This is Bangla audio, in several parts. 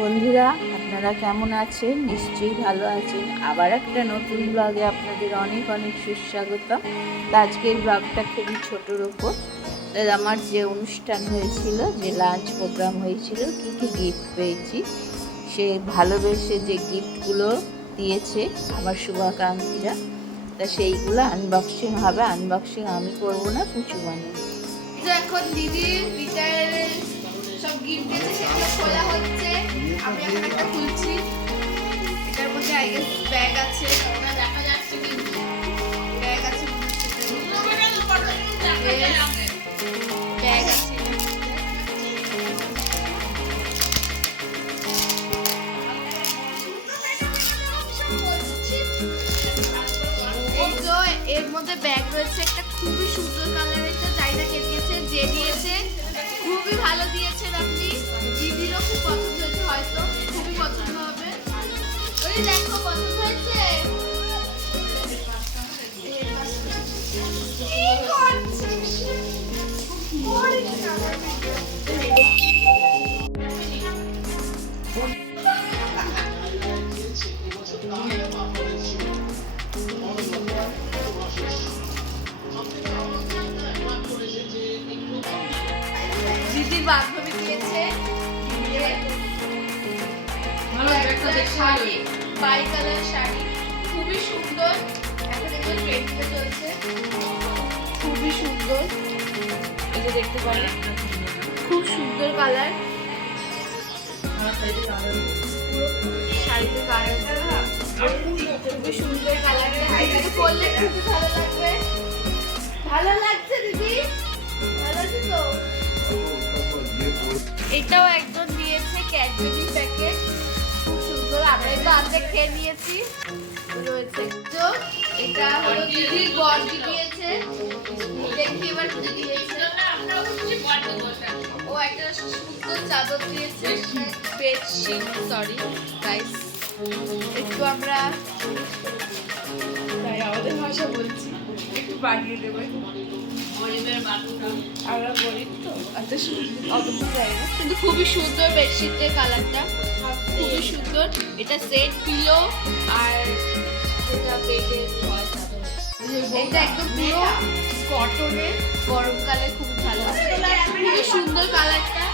বন্ধুরা, আপনারা কেমন আছেন? নিশ্চয়ই ভালো আছেন। আবার একটা নতুন ব্লগে আপনাদের অনেক অনেক সুস্বাগত আজকের ব্লগটা খুবই ছোটোর ওপর। আমার যে অনুষ্ঠান হয়েছিল, যে লাঞ্চ প্রোগ্রাম হয়েছিল, কী কী গিফট পেয়েছি, সে ভালোবেসে যে গিফটগুলো দিয়েছে আমার শুভাকাঙ্ক্ষীরা, তা সেইগুলো আনবক্সিং হবে। আনবক্সিং আমি করব না, পুচু বানাবো। এখন দিদির সব গিফট দিয়েছে সেগুলো খোলা হচ্ছে। আমি এখন একটা খুলছি। এটার মধ্যে আই গেস ব্যাগ আছে। ওটা দেখা যাচ্ছে কিন্তু ব্যাগ আছে ব্যাগ আছে। এর মধ্যে ব্যাগ রয়েছে একটা খুবই ভালো দিয়েছেন আপনি। দিদিরও খুব পছন্দ হয়েছে, হয়তো খুবই পছন্দ হবে। ওই দেখো, পছন্দ হয়েছে? দিদির শাড়ি বাই কালার শাড়ি খুবই সুন্দর। এখন এগুলো ট্রেন্ডিংয়ে চলছে। খুবই সুন্দর। এই যে দেখতে পারেন খুব সুন্দর কালার। শাড়িতে কালারটা খুবই সুন্দর কালারটা। পরলে খুবই ভালো লাগবে। ভালো লাগছে দিদি? ভালো আছে তো? এটাও একজন দিয়েছে ক্যাডবেরি প্যাকেট সুন্দর তো অর্ধেক নিয়েছি। রয়েছে তো এটা হলো দিদির বর্দি দিয়েছে। এবার কি দিয়েছে। ও একটা সুন্দর চাদর দিয়েছে বেডশিট সরি গাইস একটু আমরা তাই আমাদের ভাষা বলছি, একটু বাড়িয়ে দেবে। আমরা গরিব তো অত কিন্তু খুবই সুন্দর বেডশিটের কালারটা। খুবই সুন্দর। এটা সেট পিলো আর যেটা বেডে চাদর। এটা একদম পুরো কটনের গরমকালে খুব ভালো খুবই সুন্দর কালারটা।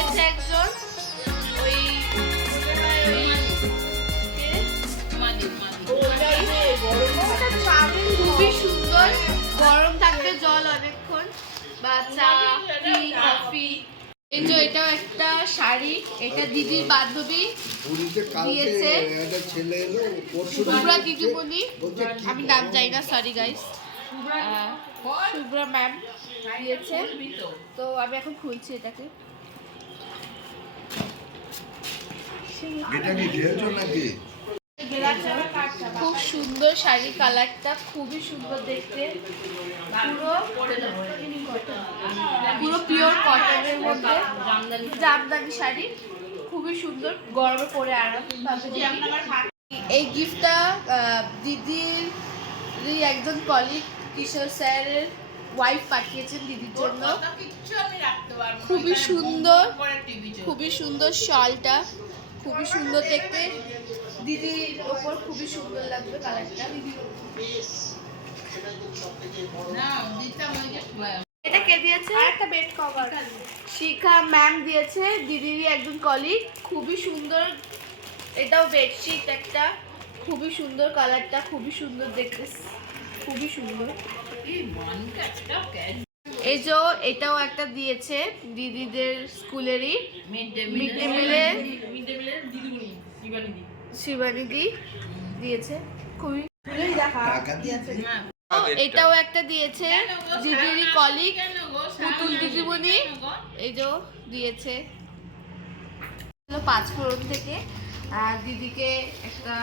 দিয়েছে একজন ওই খুবই সুন্দর গরম থাকবে জল অনেকক্ষণ বা চা কফি এই যে এটাও একটা শাড়ি এটা দিদির বান্ধবী দিয়েছে। এলো দিদিমণি আমি নাম জানি না সরি গাইস শুভ্রা ম্যাম দিয়েছে। তো আমি এখন খুলছি এটাকে। এটা কি খেয়েছো নাকি? খুব সুন্দর শাড়ির কালারটা খুবই সুন্দর দেখতে। পুরো পুরো পিওর কটনের মধ্যে জামদানি শাড়ি খুবই সুন্দর। গরমে পরে আরাম এই গিফটটা দিদির দিদির একজন কলিগ কিশোর স্যারের ওয়াইফ পাঠিয়েছেন দিদির জন্য। খুবই সুন্দর খুবই সুন্দর শলটা। খুবই সুন্দর দেখতে। দিদির ওপর খুবই সুন্দর লাগবে কালারটা এটা কে দিয়েছে? একটা বেড কভার শিখা ম্যাম দিয়েছে দিদিরই একজন কলিগ খুবই সুন্দর এটাও বেডশিট একটা। খুবই সুন্দর কালারটা খুবই সুন্দর দেখতে। খুবই সুন্দর। এই যে এটাও একটা দিয়েছে দিদিদের স্কুলেরই। মিড ডে মিলের শিবানিদি। দিয়েছে। খুবই টাকা দিয়েছে ও, এটাও একটা দিয়েছে দিদিরই কলিগ পুতুল দিদিমণি। এই যে দিয়েছে। পাঁচ ফোড়ন থেকে। আর দিদিকে একটা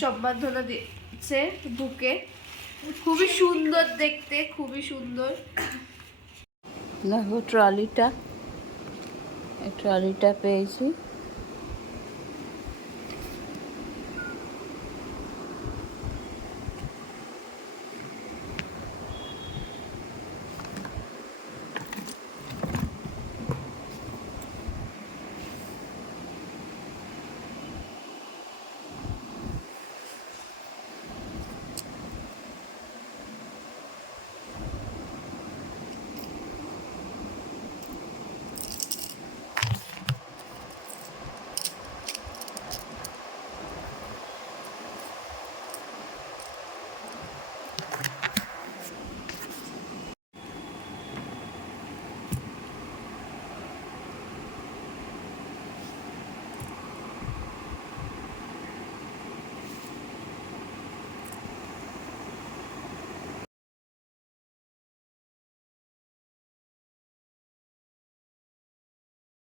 সম্বর্ধনা। দিচ্ছে বুকে। খুবই সুন্দর দেখতে খুবই সুন্দর। দেখো ট্রলিটা ট্রলিটা পেয়েছি।